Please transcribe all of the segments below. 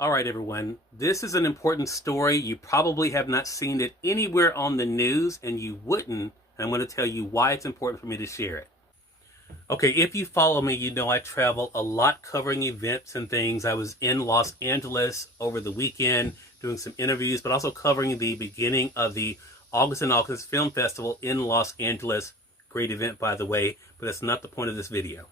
All right, everyone. This is an important story. You probably have not seen it anywhere on the news, and you wouldn't. And I'm going to tell you why it's important for me to share it. Okay, if you follow me, you know I travel a lot covering events and things. I was in Los Angeles over the weekend doing some interviews, but also covering the beginning of the August and Hawkins Film Festival in Los Angeles. Great event, by the way, but that's not the point of this video.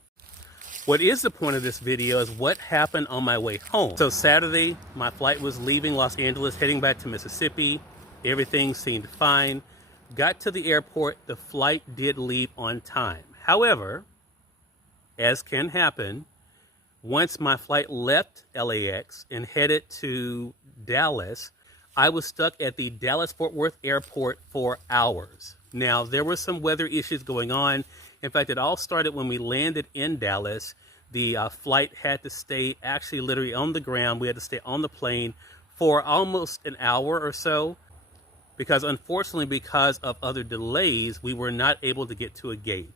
What is the point of this video is what happened on my way home. So Saturday, my flight was leaving Los Angeles, heading back to Mississippi. Everything seemed fine. Got to the airport, the flight did leave on time. However, as can happen, once my flight left LAX and headed to Dallas, I was stuck at the Dallas-Fort Worth airport for hours. Now, there were some weather issues going on. In fact, it all started when we landed in Dallas. The flight had to stay actually literally on the ground. We had to stay on the plane for almost an hour or so because unfortunately, because of other delays, we were not able to get to a gate.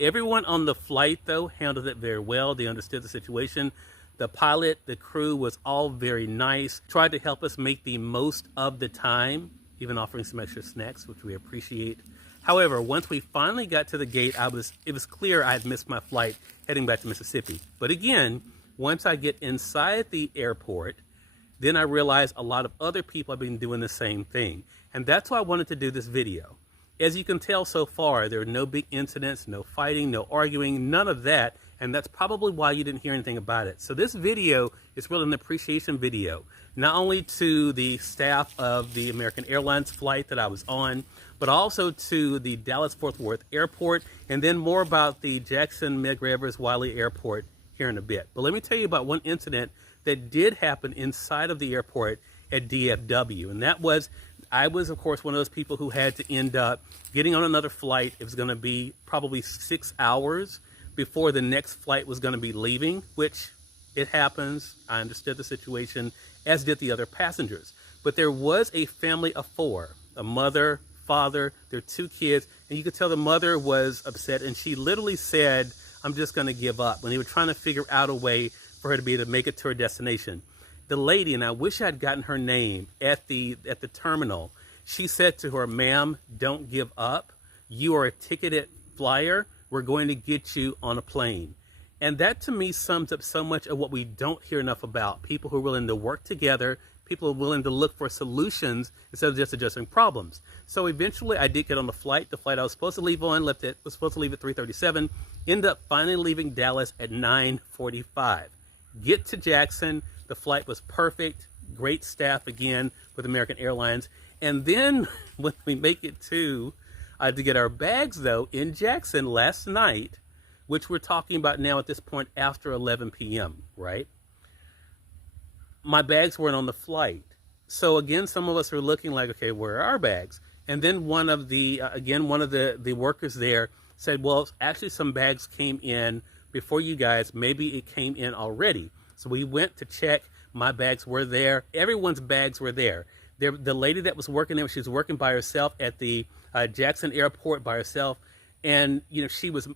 Everyone on the flight, though, handled it very well. They understood the situation. The pilot, the crew was all very nice, tried to help us make the most of the time, even offering some extra snacks, which we appreciate. However, once we finally got to the gate, it was clear I had missed my flight heading back to Mississippi. But again, once I get inside the airport, then I realized a lot of other people have been doing the same thing. And that's why I wanted to do this video. As you can tell so far, there are no big incidents, no fighting, no arguing, none of that. And that's probably why you didn't hear anything about it. So this video is really an appreciation video, not only to the staff of the American Airlines flight that I was on, but also to the Dallas-Fort Worth Airport, and then more about the Jackson, Medgar, Wiley Airport here in a bit. But let me tell you about one incident that did happen inside of the airport at DFW, and that was, I was, of course, one of those people who had to end up getting on another flight. It was going to be probably 6 hours before the next flight was going to be leaving, which it happens. I understood the situation, as did the other passengers. But there was a family of four, a mother, father, their two kids, and you could tell the mother was upset, and she literally said, I'm just going to give up, when they were trying to figure out a way for her to be able to make it to her destination. The lady, and I wish I'd gotten her name, at the terminal, she said to her, ma'am, don't give up. You are a ticketed flyer. We're going to get you on a plane. And that to me sums up so much of what we don't hear enough about. People who are willing to work together, people who are willing to look for solutions instead of just addressing problems. So eventually I did get on the flight. The flight I was supposed to leave on, was supposed to leave at 3:37, ended up finally leaving Dallas at 9:45. Get to Jackson, the flight was perfect, great staff again with American Airlines. And then when we make it to get our bags, though, in Jackson last night, which we're talking about now at this point after 11 p.m., right? My bags weren't on the flight. So again, some of us are looking like, okay, where are our bags? And then one of the workers there said, well, actually some bags came in before you guys. Maybe it came in already. So we went to check. My bags were there. Everyone's bags were there. The lady that was working there, she was working by herself at the Jackson Airport by herself. And, she was,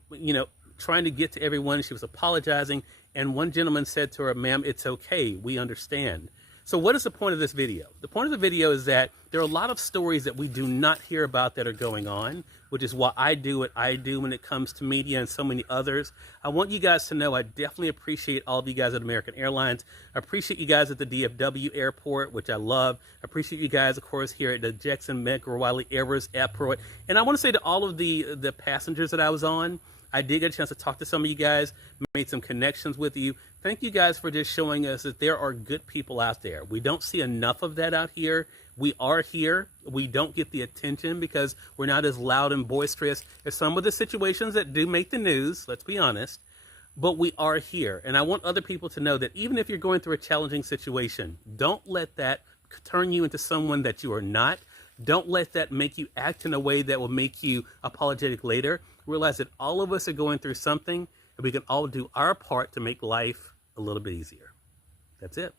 trying to get to everyone. She was apologizing. And one gentleman said to her, ma'am, it's okay. We understand. So what is the point of this video? The point of the video is that there are a lot of stories that we do not hear about that are going on, which is why I do what I do when it comes to media and so many others. I want you guys to know I definitely appreciate all of you guys at American Airlines. I appreciate you guys at the DFW Airport, which I love. I appreciate you guys, of course, here at the Jackson, Medgar, Wiley Airport. And I want to say to all of the passengers that I was on, I did get a chance to talk to some of you guys, made some connections with you. Thank you guys for just showing us that there are good people out there. We don't see enough of that out here. We are here. We don't get the attention because we're not as loud and boisterous as some of the situations that do make the news, let's be honest. But we are here. And I want other people to know that even if you're going through a challenging situation, don't let that turn you into someone that you are not. Don't let that make you act in a way that will make you apologetic later. Realize that all of us are going through something, and we can all do our part to make life a little bit easier. That's it.